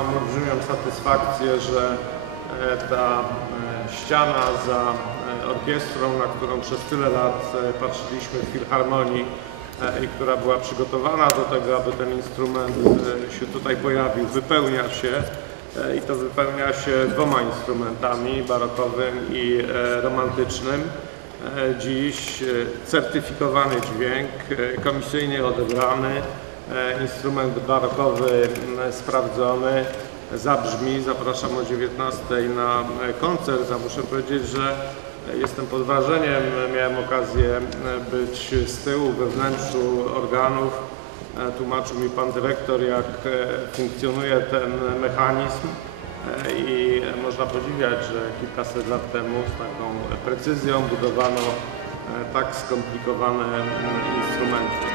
olbrzymią satysfakcję, że e, ta e, ściana za e, orkiestrą, na którą przez tyle lat patrzyliśmy w Filharmonii i która była przygotowana do tego, aby ten instrument się tutaj pojawił, wypełnia się i to wypełnia się dwoma instrumentami, barokowym i romantycznym. Dziś certyfikowany dźwięk, komisyjnie odebrany, instrument barokowy m, sprawdzony, zabrzmi. Zapraszam o 19 na e, koncert, a muszę powiedzieć, że e, jestem pod wrażeniem. Miałem okazję e, być z tyłu, we wnętrzu organów. E, Tłumaczył mi pan dyrektor, jak e, funkcjonuje ten mechanizm. E, I można podziwiać, że kilkaset lat temu z taką precyzją budowano e, tak skomplikowane mm, instrumenty.